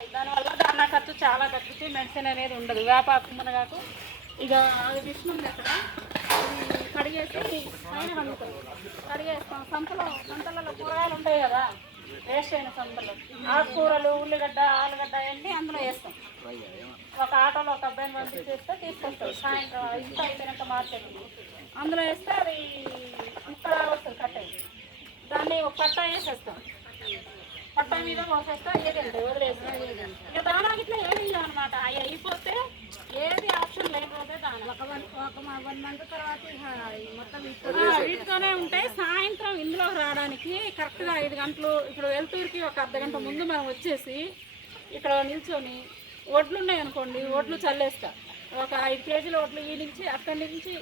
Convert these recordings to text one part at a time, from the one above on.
దానివల్ల దానా ఖర్చు చాలా తగ్గుతుంది, మెడిసిన్ అనేది ఉండదు. వేపాకు మునగాకు ఇక అది తీసుకుంది అక్కడ కడిగేసి పైన వండుతాం, కడిగేస్తాం. సంతలలో కూరగాయలు ఉంటాయి కదా, వేస్ట్ అయిన సంతలు, ఆకుకూరలు, ఉల్లిగడ్డ, ఆలుగడ్డ అన్నీ అందులో వేస్తాం. ఒక ఆటోలో ఒక అబ్బాయిని పంపించేస్తే తీసుకొస్తాం. సాయంత్రం ఇంత అయిపోయినాక మార్కెట్ అందులో వేస్తే అది ఇక్కడ వస్తుంది కట్ట. దాన్ని ఒక పట్ట వేసేస్తాం, పట్ట మీద పోసేస్తా ఏదంటే వదిలేస్తాం. ఇక దానా ఇట్లా ఏమి అనమాట. అవి అయిపోతే ఏది ఆప్షన్ లేకపోతే దాని ఒక 1 మంత్ తర్వాత మొత్తం వీటితోనే ఉంటాయి. సాయంత్రం ఇందులో రావడానికి కరెక్ట్గా 5 గంటలు. ఇప్పుడు వెళ్తూరికి ఒక అర్ధగంట ముందు మనం వచ్చేసి ఇక్కడ నిల్చొని వడ్లు ఉన్నాయి అనుకోండి, వడ్లు చల్లేస్తా. ఒక 5 కేజీల వడ్లు ఈ నుంచి అక్కడి నుంచి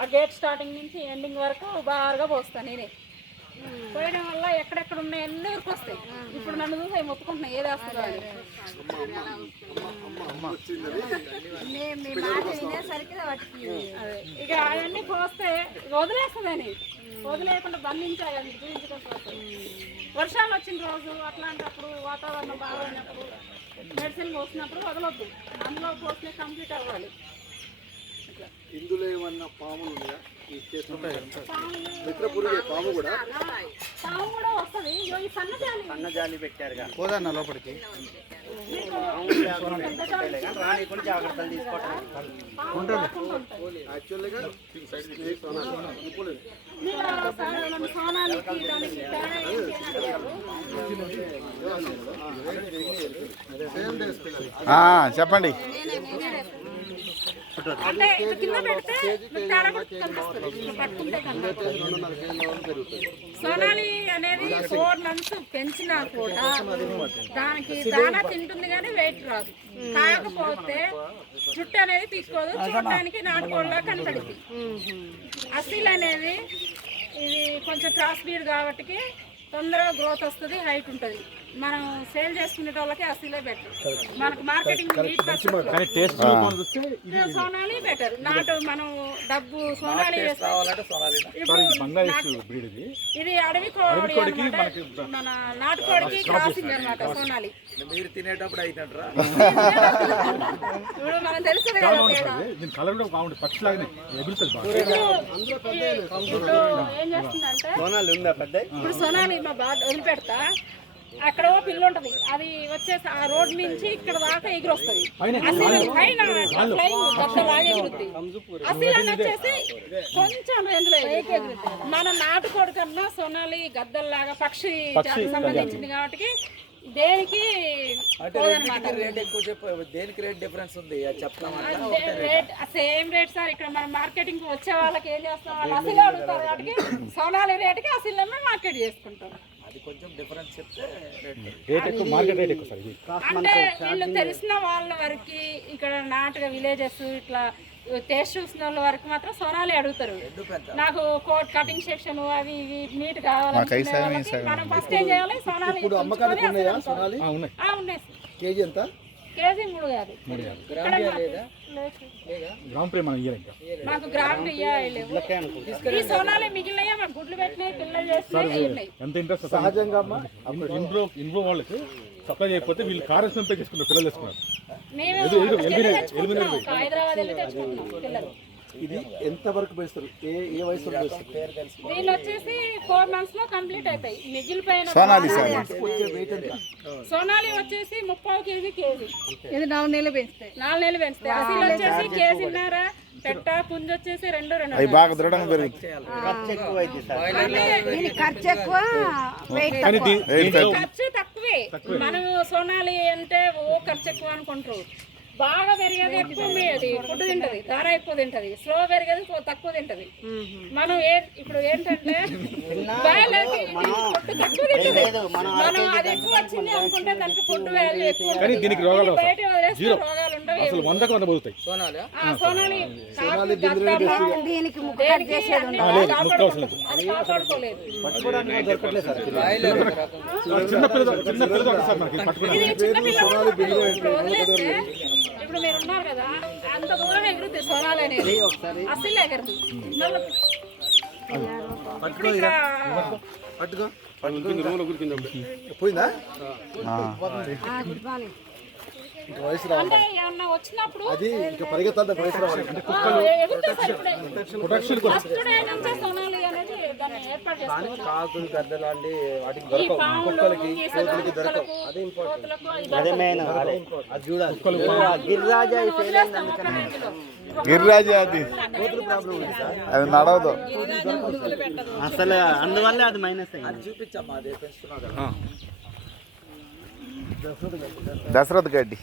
ఆ గేట్ స్టార్టింగ్ నుంచి ఎండింగ్ వరకు బాగా పోస్తాను నేనే. పోయడం వల్ల ఎక్కడెక్కడ ఉన్నాయి అన్ని ఊరికి వస్తాయి. ఇప్పుడు నన్ను చూసి అవి మొత్తుకుంటున్నాయి ఏది వస్తుందో అని. అదే ఇక అవన్నీ పోస్తే వదిలేస్తుందని వదిలేకుండా బంధించాలి అని చూపించుకుంటూ. వర్షాలు వచ్చిన రోజు అట్లాంటప్పుడు వాతావరణం బాగోయినప్పుడు మెడిసిన్ పోసినప్పుడు వదలొద్దు, అందులో పోసిన కంప్లీట్ అవ్వాలి. ఇందులో ఏమన్నా పాములు ఉన్నాయా? ఈ చేతిలో మిత్రపురుగే పాము కూడా వస్తుంది. సన్నజాలి పెట్టారుగా పోదన్న లోపలికి. జాగ్రత్తలు తీసుకోవటం యాక్చువల్గా చెప్పండి. అంటే కింద పెడితే పట్టుకుంటే సోనాలి అనేది 4 months పెంచినా కూడా దానికి దానా తింటుంది కానీ వెయిట్ రాదు. కాకపోతే జుట్టు అనేది తీసుకోదు, చూడటానికి నాటుకోళ్ళ కనపడింది. అసలు అనేది ఇది కొంచెం క్రాస్ బీడ్ కాబట్టి తొందరగా గ్రోత్ వస్తుంది, హైట్ ఉంటుంది. మనం సేల్ చేసుకునే వాళ్ళకి అసలే బెటర్. మనకు మార్కెటింగ్ సోనాలి బెటర్. నాటు మనం డబ్బు సోనాలి ఇది అడవి కోడి, మన నాటుకోడికి క్రాసింగ్ అనమాట సోనాలి. మీరు తినేటప్పుడు అయినట్రా ఇప్పుడు మనం తెలుస్తుంది కదా ఏం చేస్తుందంటే ఇప్పుడు సోనాలి మా బాగా వదిలిపెడతా. అక్కడ పిల్ల ఉంటది, అది వచ్చేసి ఆ రోడ్ నుంచి ఇక్కడ దాకా ఎగురు వస్తుంది. అసలు పైన ఎగురుద్ది. అసలు వచ్చేసి కొంచెం రేంజ్ లో మన నాటుకోడి కన్నా సోనాలి గద్దల్లాగా పక్షి జాతికి సంబంధించింది కాబట్టి దేనికి రేట్ ఎక్కువ చెప్పు. దేనికి రేట్ డిఫరెన్స్ ఉంది రేట్ సేమ్ రేట్ సార్. ఇక్కడ మనం మార్కెటింగ్ వచ్చే వాళ్ళకి ఏం చేస్తాం, వాళ్ళు అసలు అడుగుతారు వాటికి సోనాలి రేటుకి అసలు మార్కెట్ చేసుకుంటాం. కొంచెం డిఫరెన్స్ చెప్తే అంటే వీళ్ళు తెలిసిన వాళ్ళ వరకు ఇక్కడ నాటుగా విలేజెస్ ఇట్లా టేస్ట్ చూసిన వాళ్ళ వరకు మాత్రం సోనాలి అడుగుతారు. నాకు కోట్ కటింగ్ సెక్షన్ అవి ఇవి నీట్ కావాలంటే మనం ఫస్ట్ ఏం చేయాలి, సోనాలి ఉన్నాయి. కేజీ ఎంత? కేజీ 3 కాదు, మాకు గ్రాములు ఇవ్వలేవు. ఈ సోనాలి మిగిలినవి మాకు గుడ్లు పెట్టినాయి, పిల్లలు చేస్తున్నాయి. ఎంత ఇంట్రెస్ట్ సహజంగా ఇంట్లో వాళ్ళకి సప్లై చేయకపోతే వీళ్ళు కారెస్ పే చేసుకుంటారు, పిల్లలు చేసుకున్నారు. హైదరాబాద్ వెళ్ళి తెచ్చుకుంటున్నాం పిల్లలు. ఇది ఎంత వరకు పెంచుతారు? ఏ వయసులో దీని వచ్చేసి 4 months లో కంప్లీట్ అవుతాయి. మిగిలిపోయిన సోనాలి వచ్చేసి 30 కేజీ. ఇది 4 నెలలు పెంచుతాయి. 4 నెలలు పెంచుతాయి. అసలు వచ్చేసి కేజీన్నర. పెట్ట పుంజు వచ్చేసి 2 బాగా దృఢంగా పెరుగుతుంది. ఖర్చు తక్కువే. మనం సోనాలి అంటే ఖర్చు ఎక్కువ అనుకుంటారు. బాగా పెరిగేది ఎక్కువ ఉండేది, ఫుడ్ తింటది, దార ఎక్కువ తింటది. స్లో పెరిగేది తక్కువ తింటది. మనం ఇప్పుడు ఏంటంటే ఫుడ్ తక్కువ తింటది. మనం అది ఎక్కువ వచ్చింది అనుకుంటే దానికి ఫుడ్ వాల్యూ ఎక్కువ. బయట వదిలేస్తే రోగాలు ఉండవు. సోనాలి అది కాపాడుకోలేదు. వదిలేస్తే ఇప్పుడు మీరు ఉన్నారు కదా, అంత దూరం ఎగురుతుంది సోనాలి అనేది. అసలు ఎగరదు. పోయిందా? ఇంకా వయసు రావాలి. అంటే ఏమన్నా వచ్చినప్పుడు అది ఇంకా పరిగెత్తాలంటే వయసు రావాలి. ఎగురుతాయి సార్ ఇప్పుడే. ఫస్ట్ డే నుంచే సోనాలి అనేది దాన్ని ఏర్పాటు చేసుకోవాలి. కాకులు గద్ద లాంటి వాటికి ఈ దొరకవు పాములు, కుక్కలకి ఈసలు, దొరకవు కుక్కలకు, అదే ఇంపార్టెంట్ కోతులకు ఇది అది చూడాలి గిరిరాజా ఈ ఫెయిల్ అయింది అందుకని గిరిరాజు అది అది నడవదు అసలు అందువల్ల అది మైనస్ అయింది అది చూపించమ్మా అదే పెంచుతున్నావు కదా దశరథ్ గడ్డి